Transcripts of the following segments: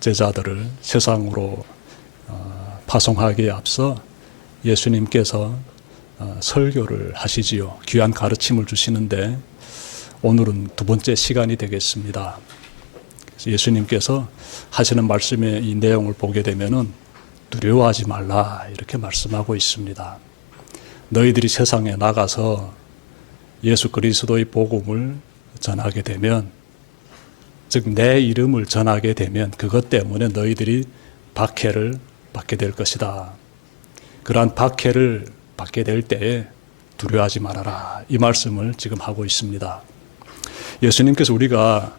제자들을 세상으로 파송하기에 앞서 예수님께서 설교를 하시지요. 귀한 가르침을 주시는데 오늘은 두 번째 시간이 되겠습니다. 그래서 예수님께서 하시는 말씀의 이 내용을 보게 되면은 두려워하지 말라 이렇게 말씀하고 있습니다. 너희들이 세상에 나가서 예수 그리스도의 복음을 전하게 되면, 즉 내 이름을 전하게 되면 그것 때문에 너희들이 박해를 받게 될 것이다. 그러한 박해를 받게 될 때에 두려워하지 말아라. 이 말씀을 지금 하고 있습니다. 예수님께서 우리가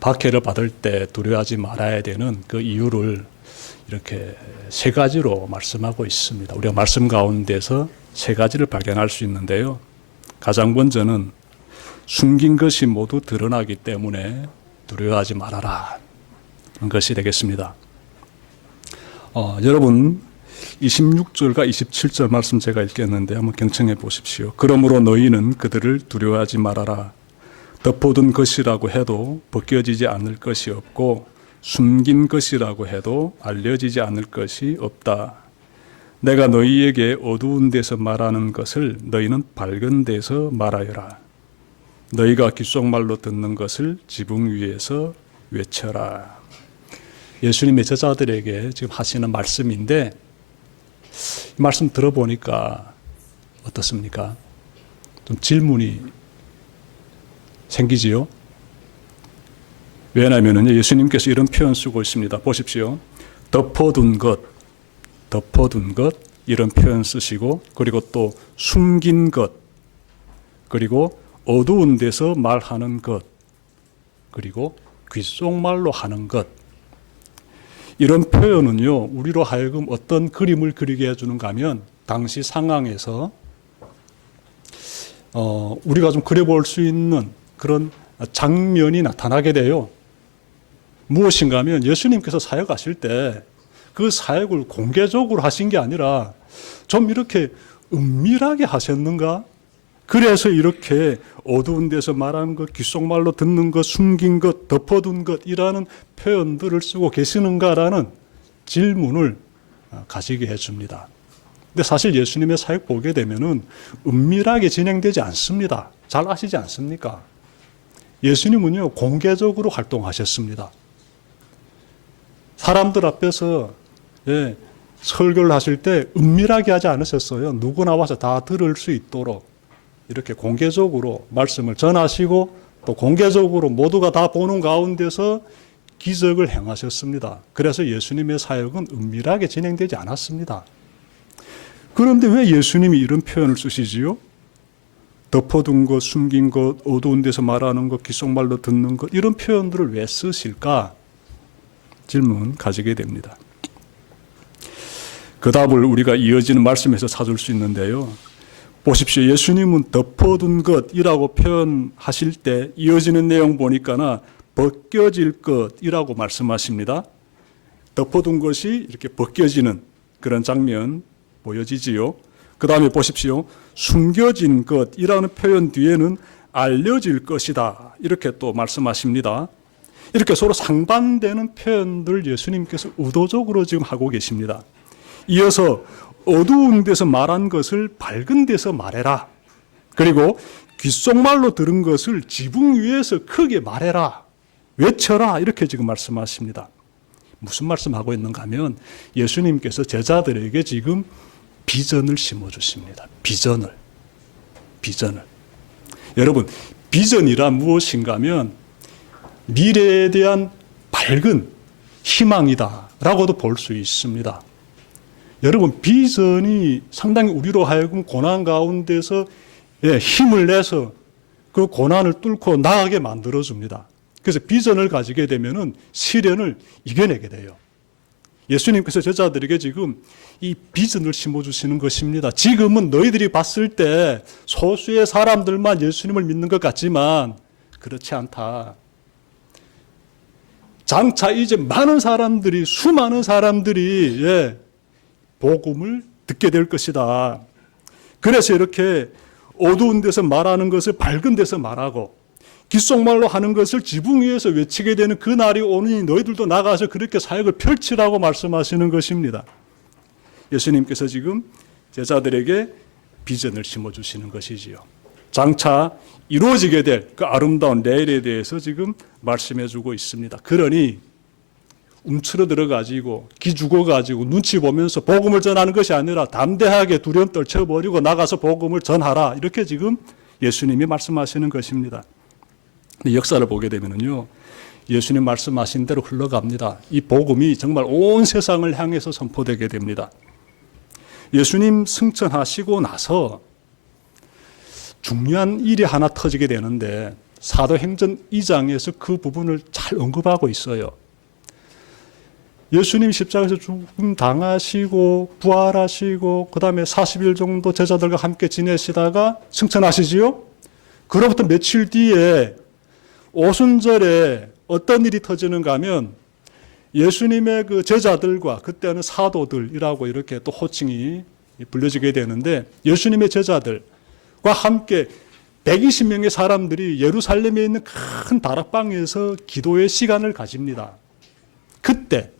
박해를 받을 때 두려워하지 말아야 되는 그 이유를 이렇게 세 가지로 말씀하고 있습니다. 우리가 말씀 가운데서 세 가지를 발견할 수 있는데요. 가장 먼저는 숨긴 것이 모두 드러나기 때문에 두려워하지 말아라 하는 것이 되겠습니다. 여러분 26절과 27절 말씀 제가 읽겠는데 한번 경청해 보십시오. 그러므로 너희는 그들을 두려워하지 말아라. 덮어둔 것이라고 해도 벗겨지지 않을 것이 없고 숨긴 것이라고 해도 알려지지 않을 것이 없다. 내가 너희에게 어두운 데서 말하는 것을 너희는 밝은 데서 말하여라. 너희가 귓속말로 듣는 것을 지붕 위에서 외쳐라. 예수님의 제자들에게 지금 하시는 말씀인데, 이 말씀 들어보니까 어떻습니까? 좀 질문이 생기지요? 왜냐하면 예수님께서 이런 표현 쓰고 있습니다. 보십시오. 덮어둔 것 이런 표현 쓰시고, 그리고 또 숨긴 것, 그리고 어두운 데서 말하는 것, 그리고 귓속말로 하는 것. 이런 표현은요, 우리로 하여금 어떤 그림을 그리게 해주는가 하면, 당시 상황에서 우리가 좀 그려볼 수 있는 그런 장면이 나타나게 돼요. 무엇인가 하면 예수님께서 사역하실 때 그 사역을 공개적으로 하신 게 아니라 좀 이렇게 은밀하게 하셨는가? 그래서 이렇게 어두운 데서 말하는 것, 귓속말로 듣는 것, 숨긴 것, 덮어둔 것이라는 표현들을 쓰고 계시는가라는 질문을 가지게 해줍니다. 근데 사실 예수님의 사역 보게 되면은 은밀하게 진행되지 않습니다. 잘 아시지 않습니까? 예수님은요, 공개적으로 활동하셨습니다. 사람들 앞에서 설교를 하실 때 은밀하게 하지 않으셨어요. 누구나 와서 다 들을 수 있도록 이렇게 공개적으로 말씀을 전하시고 또 공개적으로 모두가 다 보는 가운데서 기적을 행하셨습니다. 그래서 예수님의 사역은 은밀하게 진행되지 않았습니다. 그런데 왜 예수님이 이런 표현을 쓰시지요? 덮어둔 것, 숨긴 것, 어두운 데서 말하는 것, 귓속말로 듣는 것, 이런 표현들을 왜 쓰실까? 질문 가지게 됩니다. 그 답을 우리가 이어지는 말씀에서 찾을 수 있는데요. 보십시오. 예수님은 덮어둔 것이라고 표현하실 때 이어지는 내용 보니까나 벗겨질 것이라고 말씀하십니다. 덮어둔 것이 이렇게 벗겨지는 그런 장면 보여지지요. 그 다음에 보십시오. 숨겨진 것이라는 표현 뒤에는 알려질 것이다. 이렇게 또 말씀하십니다. 이렇게 서로 상반되는 표현들 예수님께서 의도적으로 지금 하고 계십니다. 이어서 어두운 데서 말한 것을 밝은 데서 말해라. 그리고 귓속말로 들은 것을 지붕 위에서 크게 말해라. 외쳐라. 이렇게 지금 말씀하십니다. 무슨 말씀하고 있는가 하면 예수님께서 제자들에게 지금 비전을 심어주십니다. 비전을. 여러분, 비전이란 무엇인가 하면 미래에 대한 밝은 희망이다 라고도 볼 수 있습니다. 여러분, 비전이 상당히 우리로 하여금 고난 가운데서 힘을 내서 그 고난을 뚫고 나가게 만들어줍니다. 그래서 비전을 가지게 되면은 시련을 이겨내게 돼요. 예수님께서 제자들에게 지금 이 비전을 심어주시는 것입니다. 지금은 너희들이 봤을 때 소수의 사람들만 예수님을 믿는 것 같지만 그렇지 않다. 장차 이제 수많은 사람들이 복음을 듣게 될 것이다. 그래서 이렇게 어두운 데서 말하는 것을 밝은 데서 말하고 귓속말로 하는 것을 지붕 위에서 외치게 되는 그 날이 오니 너희들도 나가서 그렇게 사역을 펼치라고 말씀하시는 것입니다. 예수님께서 지금 제자들에게 비전을 심어주시는 것이지요. 장차 이루어지게 될 그 아름다운 내일에 대해서 지금 말씀해주고 있습니다. 그러니 움츠러들어 가지고 기 죽어 가지고 눈치 보면서 복음을 전하는 것이 아니라 담대하게 두려움 떨쳐버리고 나가서 복음을 전하라, 이렇게 지금 예수님이 말씀하시는 것입니다. 역사를 보게 되면요, 예수님 말씀하신 대로 흘러갑니다. 이 복음이 정말 온 세상을 향해서 선포되게 됩니다. 예수님 승천하시고 나서 중요한 일이 하나 터지게 되는데 사도행전 2장에서 그 부분을 잘 언급하고 있어요. 예수님 십자가에서 죽음 당하시고 부활하시고 그 다음에 40일 정도 제자들과 함께 지내시다가 승천하시지요. 그로부터 며칠 뒤에 오순절에 어떤 일이 터지는가 하면 예수님의 그 제자들과, 그때는 사도들이라고 이렇게 또 호칭이 불려지게 되는데, 예수님의 제자들과 함께 120명의 사람들이 예루살렘에 있는 큰 다락방에서 기도의 시간을 가집니다. 그때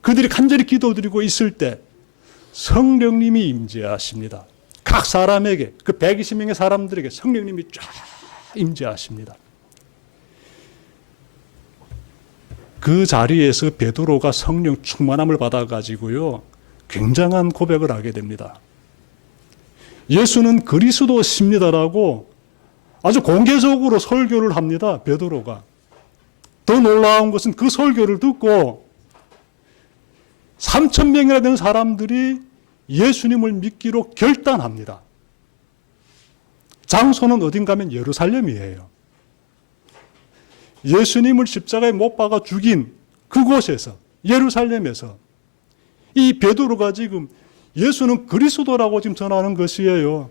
그들이 간절히 기도드리고 있을 때 성령님이 임재하십니다. 각 사람에게, 그 120명의 사람들에게 성령님이 쫙 임재하십니다. 그 자리에서 베드로가 성령 충만함을 받아가지고요, 굉장한 고백을 하게 됩니다. 예수는 그리스도십니다라고 아주 공개적으로 설교를 합니다. 베드로가. 더 놀라운 것은 그 설교를 듣고 3,000명이나 되는 사람들이 예수님을 믿기로 결단합니다. 장소는 어딘가 하면 예루살렘이에요. 예수님을 십자가에 못 박아 죽인 그곳에서, 예루살렘에서 이 베드로가 지금 예수는 그리스도라고 지금 전하는 것이에요.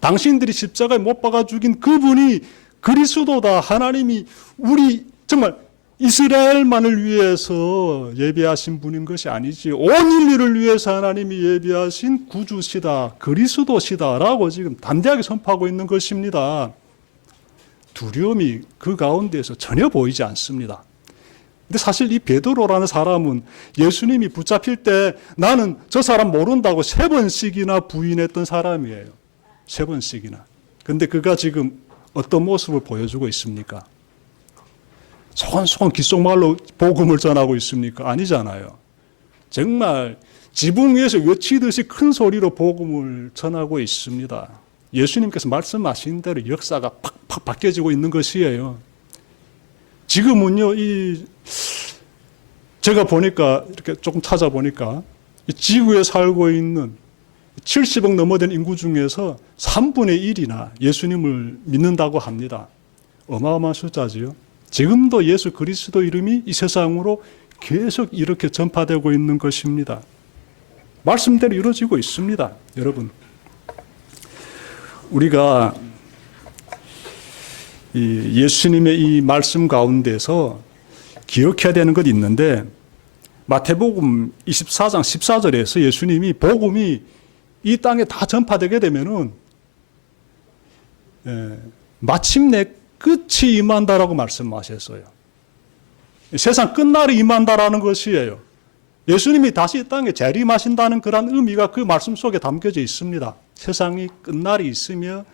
당신들이 십자가에 못 박아 죽인 그분이 그리스도다. 하나님이 우리 정말 이스라엘만을 위해서 예비하신 분인 것이 아니지, 온 인류를 위해서 하나님이 예비하신 구주시다, 그리스도시다라고 지금 담대하게 선포하고 있는 것입니다. 두려움이 그 가운데에서 전혀 보이지 않습니다. 근데 사실 이 베드로라는 사람은 예수님이 붙잡힐 때 나는 저 사람 모른다고 3번씩이나 부인했던 사람이에요. 3번씩이나. 근데 그가 지금 어떤 모습을 보여주고 있습니까? 소곤소곤 귓속말로 복음을 전하고 있습니까? 아니잖아요. 정말 지붕 위에서 외치듯이 큰 소리로 복음을 전하고 있습니다. 예수님께서 말씀하신 대로 역사가 팍팍 바뀌어지고 있는 것이에요. 지금은요, 제가 보니까, 이렇게 조금 찾아보니까, 이 지구에 살고 있는 70억 넘어된 인구 중에서 3분의 1이나 예수님을 믿는다고 합니다. 어마어마한 숫자지요. 지금도 예수 그리스도 이름이 이 세상으로 계속 이렇게 전파되고 있는 것입니다. 말씀대로 이루어지고 있습니다. 여러분, 우리가 예수님의 이 말씀 가운데서 기억해야 되는 것이 있는데, 마태복음 24장 14절에서 예수님이 복음이 이 땅에 다 전파되게 되면은 마침내 끝이 임한다라고 말씀하셨어요. 세상 끝날이 임한다라는 것이에요. 예수님이 다시 이 땅에 재림하신다는 그런 의미가 그 말씀 속에 담겨져 있습니다. 세상이 끝날이 있으며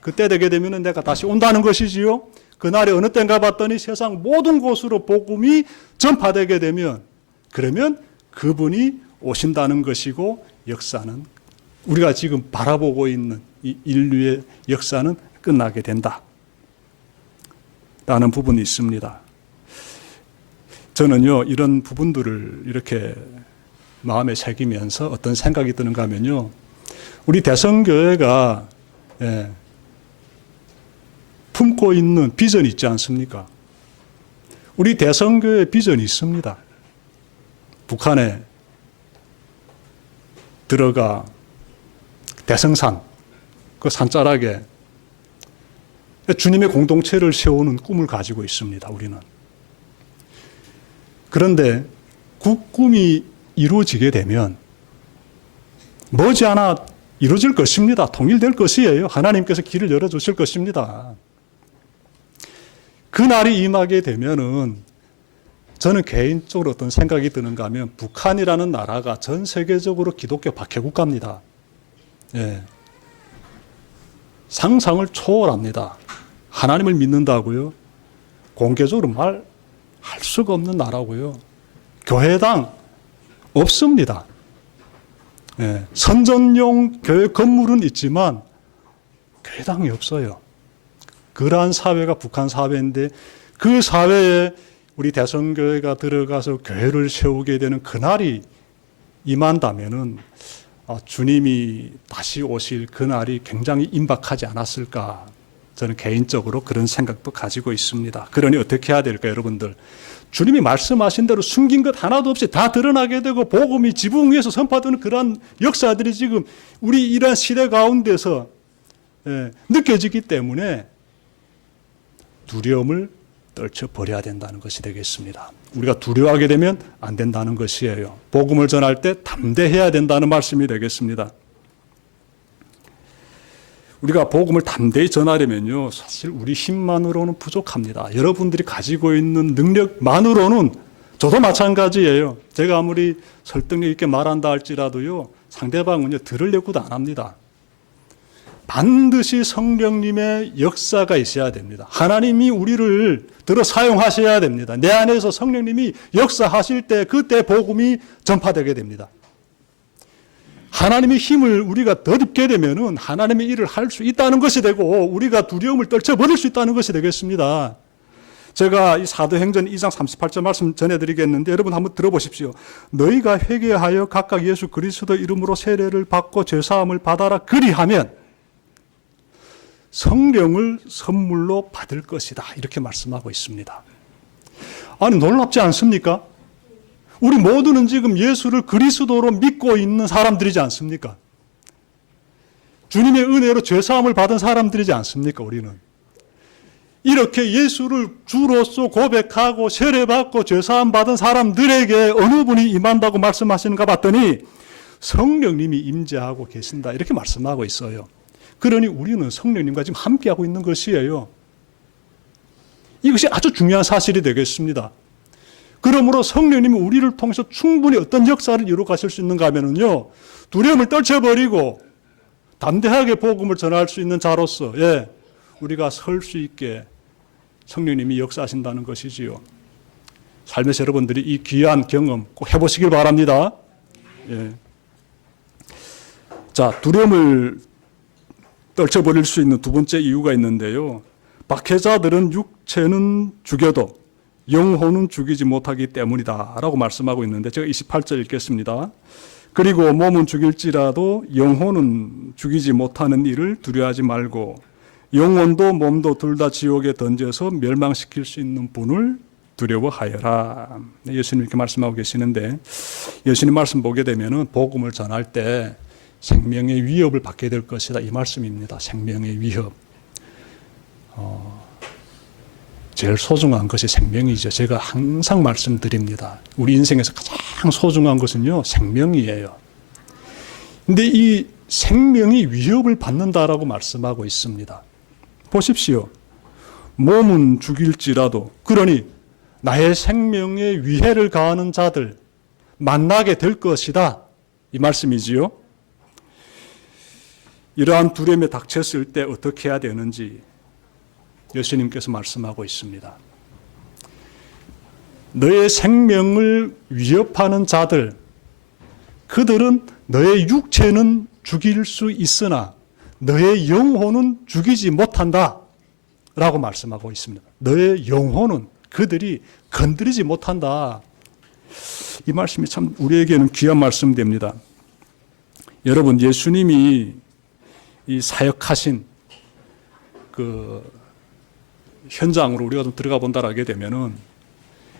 그때 되게 되면 내가 다시 온다는 것이지요. 그날이 어느 때인가 봤더니 세상 모든 곳으로 복음이 전파되게 되면, 그러면 그분이 오신다는 것이고, 역사는, 우리가 지금 바라보고 있는 이 인류의 역사는 끝나게 된다 라는 부분이 있습니다. 저는요, 이런 부분들을 이렇게 마음에 새기면서 어떤 생각이 드는가 하면요, 우리 대성교회가 품고 있는 비전이 있지 않습니까? 우리 대성교회 비전이 있습니다. 북한에 들어가 대성산, 그 산자락에 주님의 공동체를 세우는 꿈을 가지고 있습니다, 우리는. 그런데 그 꿈이 이루어지게 되면 머지않아 이루어질 것입니다. 통일될 것이에요. 하나님께서 길을 열어주실 것입니다. 그 날이 임하게 되면은 저는 개인적으로 어떤 생각이 드는가 하면 북한이라는 나라가 전 세계적으로 기독교 박해국가입니다. 예. 상상을 초월합니다. 하나님을 믿는다고요? 공개적으로 말할 수가 없는 나라고요. 교회당 없습니다. 예. 선전용 교회 건물은 있지만 교회당이 없어요. 그러한 사회가 북한 사회인데 그 사회에 우리 대성교회가 들어가서 교회를 세우게 되는 그날이 임한다면은 주님이 다시 오실 그날이 굉장히 임박하지 않았을까, 저는 개인적으로 그런 생각도 가지고 있습니다. 그러니 어떻게 해야 될까요, 여러분들? 주님이 말씀하신 대로 숨긴 것 하나도 없이 다 드러나게 되고 복음이 지붕 위에서 선포되는 그러한 역사들이 지금 우리 이러한 시대 가운데서 느껴지기 때문에 두려움을 떨쳐버려야 된다는 것이 되겠습니다. 우리가 두려워하게 되면 안 된다는 것이에요. 복음을 전할 때 담대해야 된다는 말씀이 되겠습니다. 우리가 복음을 담대히 전하려면요, 사실 우리 힘만으로는 부족합니다. 여러분들이 가지고 있는 능력만으로는, 저도 마찬가지예요. 제가 아무리 설득력 있게 말한다 할지라도요, 상대방은요, 들으려고도 안 합니다. 반드시 성령님의 역사가 있어야 됩니다. 하나님이 우리를 들어 사용하셔야 됩니다. 내 안에서 성령님이 역사하실 때 그때 복음이 전파되게 됩니다. 하나님의 힘을 우리가 덧입게 되면은 하나님의 일을 할 수 있다는 것이 되고 우리가 두려움을 떨쳐버릴 수 있다는 것이 되겠습니다. 제가 이 사도행전 2장 38절 말씀 전해드리겠는데 여러분 한번 들어보십시오. 너희가 회개하여 각각 예수 그리스도 이름으로 세례를 받고 죄사함을 받아라. 그리하면 성령을 선물로 받을 것이다. 이렇게 말씀하고 있습니다. 아니, 놀랍지 않습니까? 우리 모두는 지금 예수를 그리스도로 믿고 있는 사람들이지 않습니까? 주님의 은혜로 죄사함을 받은 사람들이지 않습니까? 우리는 이렇게 예수를 주로서 고백하고 세례받고 죄사함 받은 사람들에게 어느 분이 임한다고 말씀하시는가 봤더니 성령님이 임재하고 계신다. 이렇게 말씀하고 있어요. 그러니 우리는 성령님과 지금 함께하고 있는 것이에요. 이것이 아주 중요한 사실이 되겠습니다. 그러므로 성령님이 우리를 통해서 충분히 어떤 역사를 이루어 가실 수 있는가 하면요, 두려움을 떨쳐버리고 담대하게 복음을 전할 수 있는 자로서 우리가 설 수 있게 성령님이 역사하신다는 것이지요. 삶에서 여러분들이 이 귀한 경험 꼭 해보시길 바랍니다. 자, 두려움을 떨쳐버릴 수 있는 두 번째 이유가 있는데요. 박해자들은 육체는 죽여도 영혼은 죽이지 못하기 때문이다 라고 말씀하고 있는데 제가 28절 읽겠습니다. 그리고 몸은 죽일지라도 영혼은 죽이지 못하는 일을 두려워하지 말고 영혼도 몸도 둘 다 지옥에 던져서 멸망시킬 수 있는 분을 두려워하여라. 예수님 이렇게 말씀하고 계시는데 예수님 말씀 보게 되면은 복음을 전할 때 생명의 위협을 받게 될 것이다, 이 말씀입니다. 생명의 위협. 제일 소중한 것이 생명이죠. 제가 항상 말씀드립니다. 우리 인생에서 가장 소중한 것은요, 생명이에요. 근데 이 생명이 위협을 받는다라고 말씀하고 있습니다. 보십시오. 몸은 죽일지라도, 그러니 나의 생명에 위해를 가하는 자들 만나게 될 것이다, 이 말씀이지요. 이러한 두려움에 닥쳤을 때 어떻게 해야 되는지 예수님께서 말씀하고 있습니다. 너의 생명을 위협하는 자들, 그들은 너의 육체는 죽일 수 있으나 너의 영혼은 죽이지 못한다 라고 말씀하고 있습니다. 너의 영혼은 그들이 건드리지 못한다. 이 말씀이 참 우리에게는 귀한 말씀 됩니다. 여러분, 예수님이 이 사역하신 그 현장으로 우리가 좀 들어가 본다 하게 되면은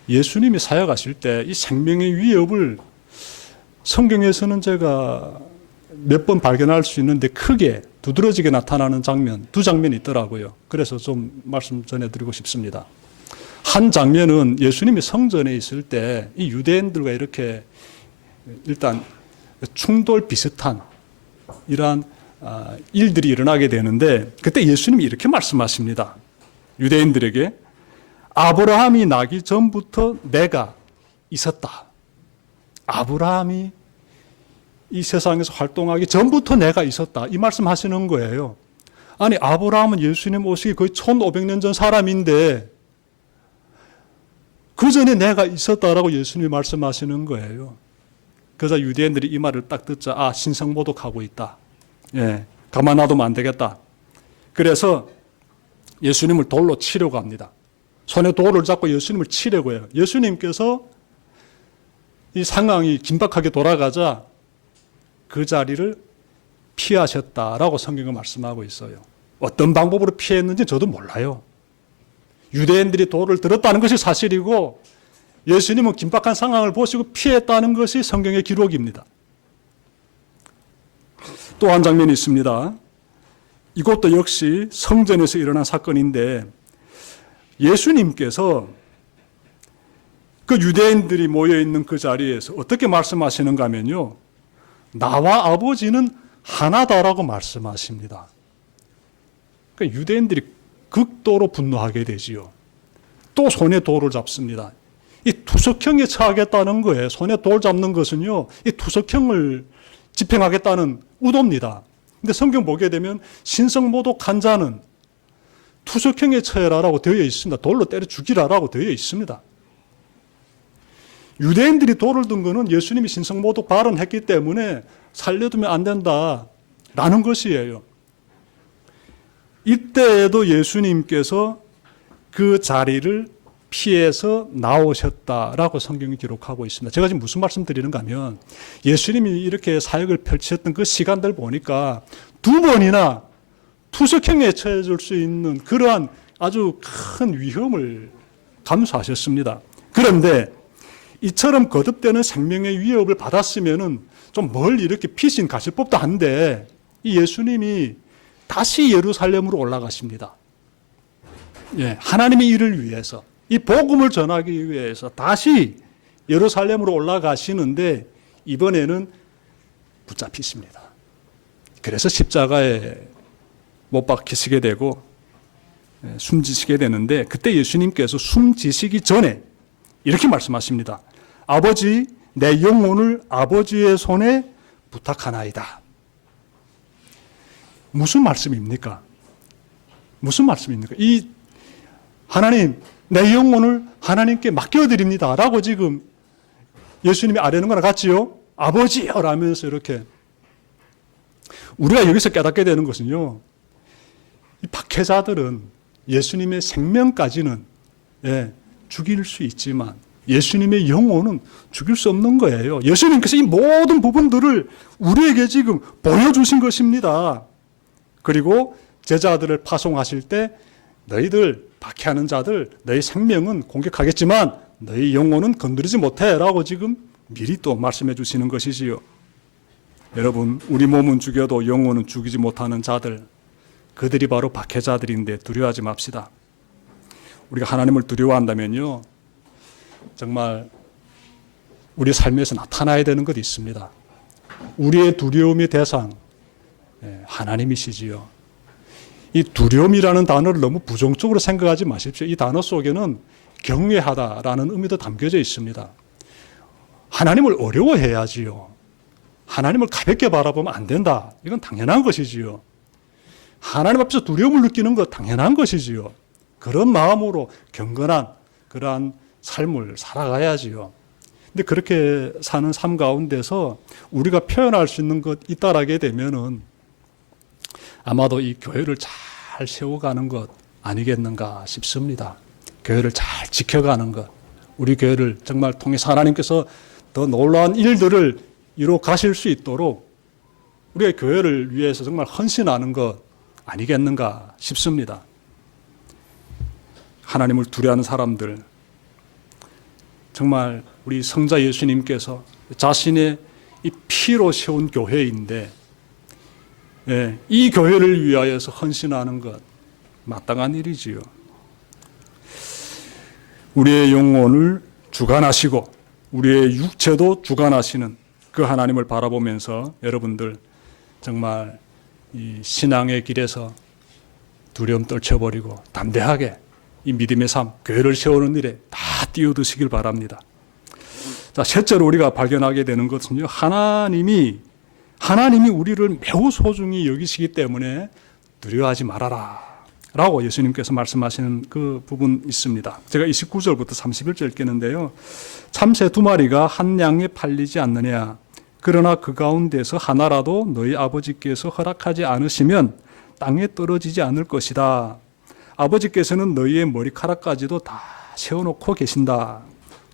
예수님이 사역하실 때 이 생명의 위협을 성경에서는 제가 몇 번 발견할 수 있는데 크게 두드러지게 나타나는 장면, 두 장면이 있더라고요. 그래서 좀 말씀 전해드리고 싶습니다. 한 장면은 예수님이 성전에 있을 때 이 유대인들과 이렇게 일단 충돌 비슷한 이러한 일들이 일어나게 되는데 그때 예수님이 이렇게 말씀하십니다. 유대인들에게 아브라함이 나기 전부터 내가 있었다. 아브라함이 이 세상에서 활동하기 전부터 내가 있었다. 이 말씀 하시는 거예요. 아니, 아브라함은 예수님 오시기 거의 1500년 전 사람인데 그 전에 내가 있었다라고 예수님이 말씀하시는 거예요. 그래서 유대인들이 이 말을 딱 듣자, 아, 신성모독하고 있다. 예, 가만 놔두면 안 되겠다. 그래서 예수님을 돌로 치려고 합니다. 손에 돌을 잡고 예수님을 치려고 해요. 예수님께서 이 상황이 긴박하게 돌아가자 그 자리를 피하셨다라고 성경은 말씀하고 있어요. 어떤 방법으로 피했는지 저도 몰라요. 유대인들이 돌을 들었다는 것이 사실이고 예수님은 긴박한 상황을 보시고 피했다는 것이 성경의 기록입니다. 또 한 장면이 있습니다. 이것도 역시 성전에서 일어난 사건인데 예수님께서 그 유대인들이 모여있는 그 자리에서 어떻게 말씀하시는가 하면요. 나와 아버지는 하나다라고 말씀하십니다. 그러니까 유대인들이 극도로 분노하게 되지요. 또 손에 돌을 잡습니다. 이 투석형에 처하겠다는 거예요. 손에 돌 잡는 것은요, 이 투석형을 집행하겠다는 의도입니다. 근데 성경 보게 되면 신성모독한 자는 투석형에 처해라라고 되어 있습니다. 돌로 때려 죽이라라고 되어 있습니다. 유대인들이 돌을 든 것은 예수님이 신성모독 발언했기 때문에 살려두면 안 된다라는 것이에요. 이때에도 예수님께서 그 자리를 피해서 나오셨다라고 성경이 기록하고 있습니다. 제가 지금 무슨 말씀 드리는가 하면 예수님이 이렇게 사역을 펼치셨던 그 시간들 보니까 두 번이나 투석형에 처해질 수 있는 그러한 아주 큰 위험을 감수하셨습니다. 그런데 이처럼 거듭되는 생명의 위협을 받았으면은 좀 멀리 이렇게 피신 가실 법도 한데 이 예수님이 다시 예루살렘으로 올라가십니다. 예, 하나님의 일을 위해서 이 복음을 전하기 위해서 다시 예루살렘으로 올라가시는데 이번에는 붙잡히십니다. 그래서 십자가에 못 박히시게 되고 숨지시게 되는데 그때 예수님께서 숨지시기 전에 이렇게 말씀하십니다. 아버지, 내 영혼을 아버지의 손에 부탁하나이다. 무슨 말씀입니까? 무슨 말씀입니까? 이 하나님, 내 영혼을 하나님께 맡겨드립니다. 라고 지금 예수님이 아뢰는 거랑 같지요? 아버지요! 라면서 이렇게. 우리가 여기서 깨닫게 되는 것은요, 이 박해자들은 예수님의 생명까지는 죽일 수 있지만 예수님의 영혼은 죽일 수 없는 거예요. 예수님께서 이 모든 부분들을 우리에게 지금 보여주신 것입니다. 그리고 제자들을 파송하실 때 너희들 박해하는 자들 너희 생명은 공격하겠지만 너희 영혼은 건드리지 못해 라고 지금 미리 또 말씀해 주시는 것이지요. 여러분, 우리 몸은 죽여도 영혼은 죽이지 못하는 자들, 그들이 바로 박해자들인데 두려워하지 맙시다. 우리가 하나님을 두려워한다면요, 정말 우리 삶에서 나타나야 되는 것이 있습니다. 우리의 두려움의 대상 하나님이시지요. 이 두려움이라는 단어를 너무 부정적으로 생각하지 마십시오. 이 단어 속에는 경외하다라는 의미도 담겨져 있습니다. 하나님을 어려워해야지요. 하나님을 가볍게 바라보면 안 된다. 이건 당연한 것이지요. 하나님 앞에서 두려움을 느끼는 것 당연한 것이지요. 그런 마음으로 경건한 그러한 삶을 살아가야지요. 근데 그렇게 사는 삶 가운데서 우리가 표현할 수 있는 것 잇따라게 되면은 아마도 이 교회를 잘 세워가는 것 아니겠는가 싶습니다. 교회를 잘 지켜가는 것, 우리 교회를 정말 통해서 하나님께서 더 놀라운 일들을 이루어 가실 수 있도록 우리의 교회를 위해서 정말 헌신하는 것 아니겠는가 싶습니다. 하나님을 두려워하는 사람들, 정말 우리 성자 예수님께서 자신의 이 피로 세운 교회인데 이 교회를 위하여서 헌신하는 것 마땅한 일이지요. 우리의 영혼을 주관하시고 우리의 육체도 주관하시는 그 하나님을 바라보면서 여러분들 정말 이 신앙의 길에서 두려움 떨쳐버리고 담대하게 이 믿음의 삶, 교회를 세우는 일에 다 뛰어드시길 바랍니다. 자, 셋째로 우리가 발견하게 되는 것은요, 하나님이 우리를 매우 소중히 여기시기 때문에 두려워하지 말아라 라고 예수님께서 말씀하시는 그 부분 있습니다. 제가 29절부터 31절 읽겠는데요. 참새 2마리가 한 양에 팔리지 않느냐. 그러나 그 가운데서 하나라도 너희 아버지께서 허락하지 않으시면 땅에 떨어지지 않을 것이다. 아버지께서는 너희의 머리카락까지도 다 세워놓고 계신다.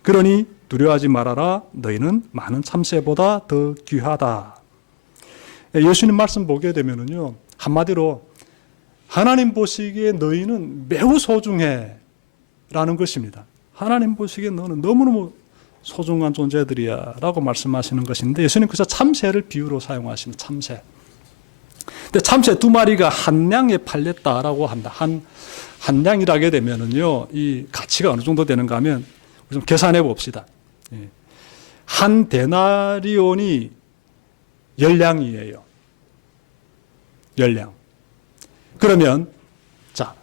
그러니 두려워하지 말아라. 너희는 많은 참새보다 더 귀하다. 예수님 말씀 보게 되면은요, 한마디로 하나님 보시기에 너희는 매우 소중해 라는 것입니다. 하나님 보시기에 너는 너무너무 소중한 존재들이야 라고 말씀하시는 것인데, 예수님께서 참새를 비유로 사용하시는 참새. 근데 참새 2마리가 한 양에 팔렸다라고 한다. 한 양이라게 되면은요, 이 가치가 어느 정도 되는가 하면 좀 계산해 봅시다. 한 데나리온이 10량이에요. 10량. 그러면 자,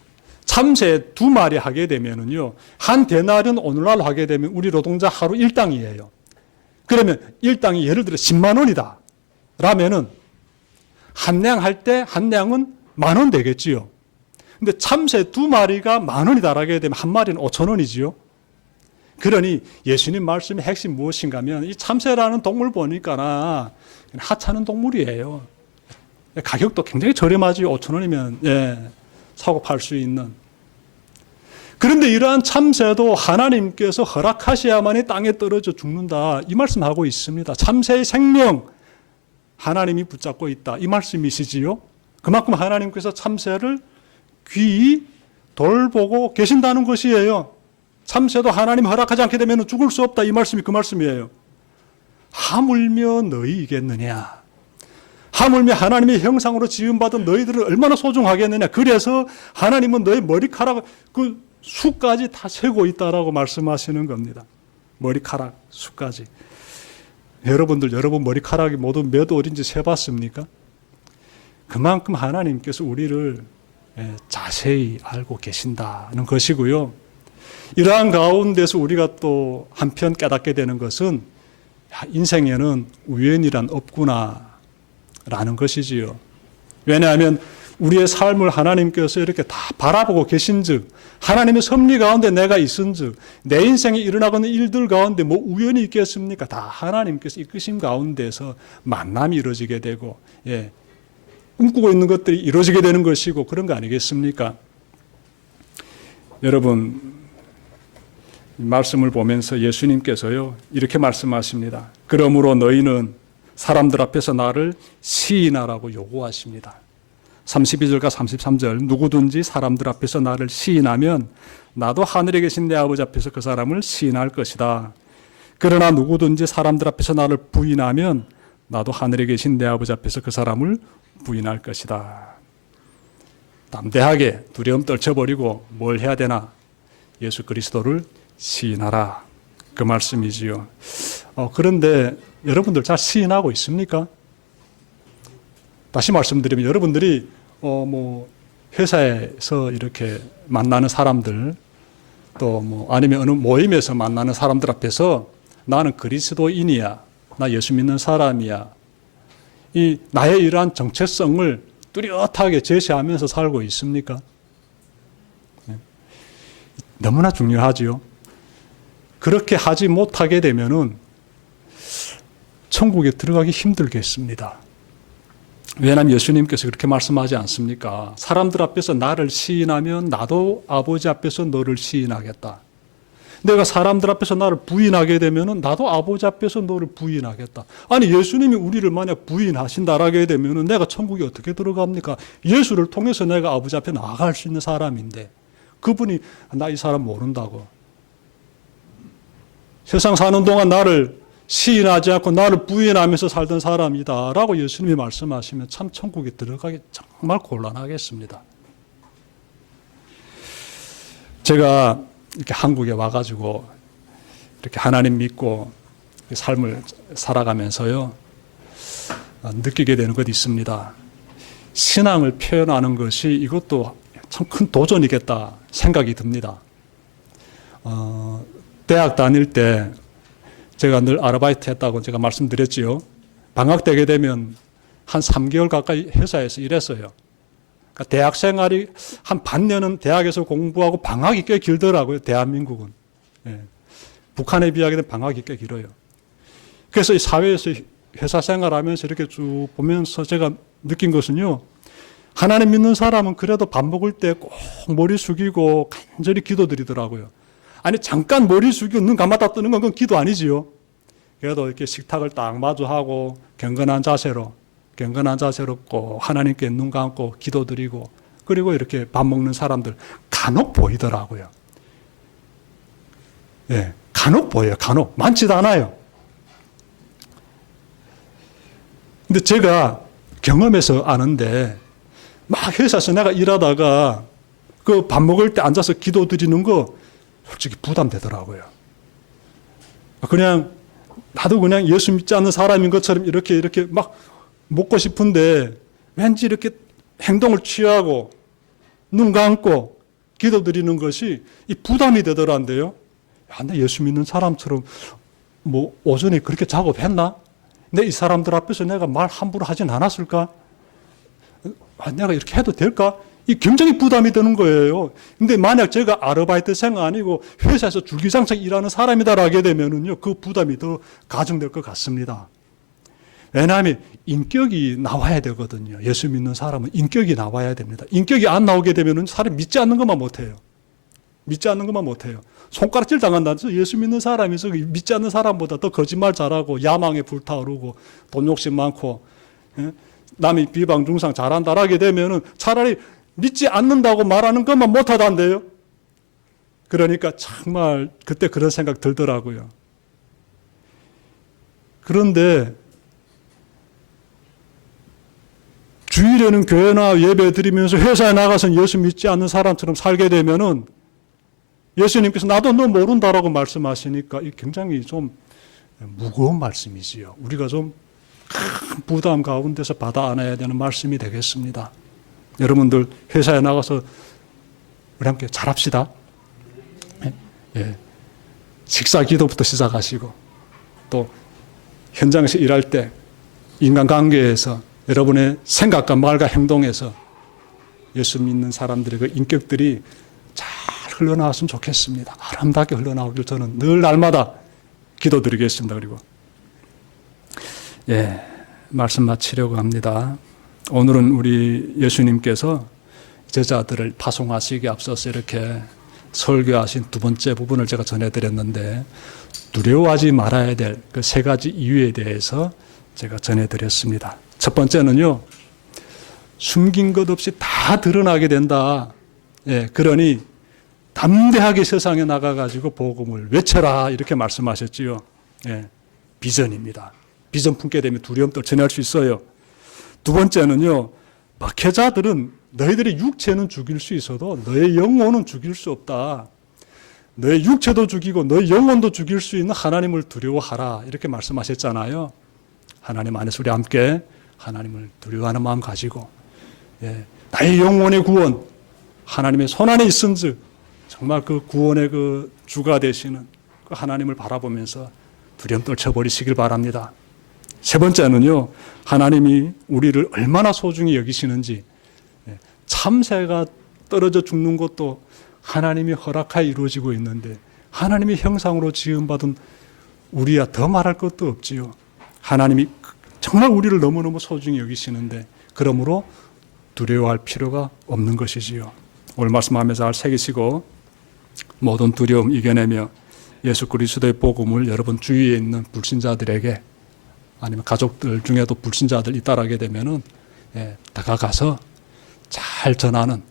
참새 2마리 하게 되면은요, 한 데나리온 오늘날 하게 되면 우리 노동자 하루 1당이에요. 그러면 1당이 예를 들어 10만 원이다. 라면은 한 량 할 때 한 량은 10,000원 되겠지요. 근데 참새 2마리가 10,000원이다 라게 되면 한 마리는 5,000원이지요. 그러니 예수님 말씀의 핵심 무엇인가 하면 이 참새라는 동물 보니까 하찮은 동물이에요. 가격도 굉장히 저렴하지. 5,000원이면 사고 팔 수 있는. 그런데 이러한 참새도 하나님께서 허락하셔야만이 땅에 떨어져 죽는다, 이 말씀하고 있습니다. 참새의 생명 하나님이 붙잡고 있다, 이 말씀이시지요. 그만큼 하나님께서 참새를 귀히 돌보고 계신다는 것이에요. 참새도 하나님 허락하지 않게 되면 죽을 수 없다, 이 말씀이 그 말씀이에요. 하물며 너희이겠느냐. 하물며 하나님의 형상으로 지음받은 너희들은 얼마나 소중하겠느냐. 그래서 하나님은 너희 머리카락 그 수까지 다 세고 있다라고 말씀하시는 겁니다. 머리카락 수까지. 여러분 머리카락이 모두 몇 올인지 세봤습니까? 그만큼 하나님께서 우리를 자세히 알고 계신다는 것이고요. 이러한 가운데서 우리가 또 한편 깨닫게 되는 것은 인생에는 우연이란 없구나 라는 것이지요. 왜냐하면 우리의 삶을 하나님께서 이렇게 다 바라보고 계신즉, 하나님의 섭리 가운데 내가 있은즉, 내 인생에 일어나고는 일들 가운데 뭐 우연이 있겠습니까? 다 하나님께서 이끄심 가운데서 만남이 이루어지게 되고, 꿈꾸고 있는 것들이 이루어지게 되는 것이고, 그런 거 아니겠습니까? 여러분, 말씀을 보면서 예수님께서요, 이렇게 말씀하십니다. 그러므로 너희는 사람들 앞에서 나를 시인하라고 요구하십니다. 32절과 33절, 누구든지 사람들 앞에서 나를 시인하면 나도 하늘에 계신 내 아버지 앞에서 그 사람을 시인할 것이다. 그러나 누구든지 사람들 앞에서 나를 부인하면 나도 하늘에 계신 내 아버지 앞에서 그 사람을 부인할 것이다. 담대하게 두려움 떨쳐버리고 뭘 해야 되나? 예수 그리스도를 시인하라, 그 말씀이지요. 그런데 여러분들 잘 시인하고 있습니까? 다시 말씀드리면 여러분들이 회사에서 이렇게 만나는 사람들, 또 아니면 어느 모임에서 만나는 사람들 앞에서 나는 그리스도인이야, 나 예수 믿는 사람이야, 이 나의 이러한 정체성을 뚜렷하게 제시하면서 살고 있습니까? 너무나 중요하지요. 그렇게 하지 못하게 되면은 천국에 들어가기 힘들겠습니다. 왜냐하면 예수님께서 그렇게 말씀하지 않습니까? 사람들 앞에서 나를 시인하면 나도 아버지 앞에서 너를 시인하겠다. 내가 사람들 앞에서 나를 부인하게 되면 나도 아버지 앞에서 너를 부인하겠다. 아니, 예수님이 우리를 만약 부인하신다라게 되면 내가 천국에 어떻게 들어갑니까? 예수를 통해서 내가 아버지 앞에 나아갈 수 있는 사람인데, 그분이 나 이 사람 모른다고, 세상 사는 동안 나를 시인하지 않고 나를 부인하면서 살던 사람이다 라고 예수님이 말씀하시면 참 천국에 들어가기 정말 곤란하겠습니다. 제가 이렇게 한국에 와가지고 이렇게 하나님 믿고 삶을 살아가면서요, 느끼게 되는 것이 있습니다. 신앙을 표현하는 것이 이것도 참 큰 도전이겠다 생각이 듭니다. 대학 다닐 때 제가 늘 아르바이트 했다고 제가 말씀드렸지요. 방학 되게 되면 한 3개월 가까이 회사에서 일했어요. 그러니까 대학 생활이 한 반년은 대학에서 공부하고 방학이 꽤 길더라고요. 대한민국은. 예. 북한에 비하면 방학이 꽤 길어요. 그래서 이 사회에서 회사 생활하면서 이렇게 쭉 보면서 제가 느낀 것은요. 하나님 믿는 사람은 그래도 밥 먹을 때 꼭 머리 숙이고 간절히 기도드리더라고요. 아니 잠깐 머리 숙이고 눈 감았다 뜨는 건 그건 기도 아니지요. 그래도 이렇게 식탁을 딱 마주하고 경건한 자세로 꼭 하나님께 눈 감고 기도드리고 그리고 이렇게 밥 먹는 사람들 간혹 보이더라고요. 예, 간혹 보여요. 간혹. 많지도 않아요. 근데 제가 경험해서 아는데 막 회사에서 내가 일하다가 그 밥 먹을 때 앉아서 기도드리는 거 솔직히 부담되더라고요. 그냥 나도 그냥 예수 믿지 않는 사람인 것처럼 이렇게 막 먹고 싶은데 왠지 이렇게 행동을 취하고 눈 감고 기도드리는 것이 이 부담이 되더란데요. 야, 나 예수 믿는 사람처럼 뭐 오전에 그렇게 작업했나? 근데 이 사람들 앞에서 내가 말 함부로 하진 않았을까? 내가 이렇게 해도 될까? 이 굉장히 부담이 되는 거예요. 근데 만약 제가 아르바이트생 아니고 회사에서 줄기장창 일하는 사람이다라고 하게 되면은요, 그 부담이 더 가중될 것 같습니다. 왜냐하면 인격이 나와야 되거든요. 예수 믿는 사람은 인격이 나와야 됩니다. 인격이 안 나오게 되면은 사람 믿지 않는 것만 못해요. 믿지 않는 것만 못해요. 손가락질 당한다면서 예수 믿는 사람이 믿지 않는 사람보다 더 거짓말 잘하고 야망에 불타오르고 돈 욕심 많고 남이 비방 중상 잘한다라고 하게 되면은 차라리 믿지 않는다고 말하는 것만 못하단데요. 그러니까 정말 그때 그런 생각 들더라고요. 그런데 주일에는 교회나 예배 드리면서 회사에 나가서 예수 믿지 않는 사람처럼 살게 되면은 예수님께서 나도 너 모른다라고 말씀하시니까 이 굉장히 좀 무거운 말씀이지요. 우리가 좀 큰 부담 가운데서 받아 안아야 되는 말씀이 되겠습니다. 여러분들 회사에 나가서 우리 함께 잘합시다. 예. 식사 기도부터 시작하시고 또 현장에서 일할 때 인간관계에서 여러분의 생각과 말과 행동에서 예수 믿는 사람들의 그 인격들이 잘 흘러나왔으면 좋겠습니다. 아름답게 흘러나오길 저는 늘 날마다 기도드리겠습니다. 그리고 말씀 마치려고 합니다. 오늘은 우리 예수님께서 제자들을 파송하시기에 앞서서 이렇게 설교하신 두 번째 부분을 제가 전해드렸는데 두려워하지 말아야 될 그 세 가지 이유에 대해서 제가 전해드렸습니다. 첫 번째는요, 숨긴 것 없이 다 드러나게 된다. 그러니 담대하게 세상에 나가가지고 복음을 외쳐라 이렇게 말씀하셨지요. 비전입니다. 비전 품게 되면 두려움 떨쳐낼 수 있어요. 두 번째는요, 박해자들은 너희들의 육체는 죽일 수 있어도 너의 영혼은 죽일 수 없다. 너의 육체도 죽이고 너의 영혼도 죽일 수 있는 하나님을 두려워하라 이렇게 말씀하셨잖아요. 하나님 안에서 우리 함께 하나님을 두려워하는 마음 가지고 나의 영혼의 구원 하나님의 손안에 있은즉 정말 그 구원의 그 주가 되시는 그 하나님을 바라보면서 두려움 떨쳐버리시길 바랍니다. 세 번째는요, 하나님이 우리를 얼마나 소중히 여기시는지, 참새가 떨어져 죽는 것도 하나님이 허락하여 이루어지고 있는데 하나님의 형상으로 지음받은 우리야 더 말할 것도 없지요. 하나님이 정말 우리를 너무너무 소중히 여기시는데 그러므로 두려워할 필요가 없는 것이지요. 오늘 말씀하면서 잘 새기시고 모든 두려움 이겨내며 예수 그리스도의 복음을 여러분 주위에 있는 불신자들에게 아니면 가족들 중에도 불신자들 있다라게 되면은 다가가서 잘 전하는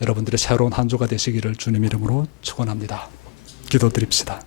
여러분들의 새로운 한 주가 되시기를 주님 이름으로 축원합니다. 기도드립시다.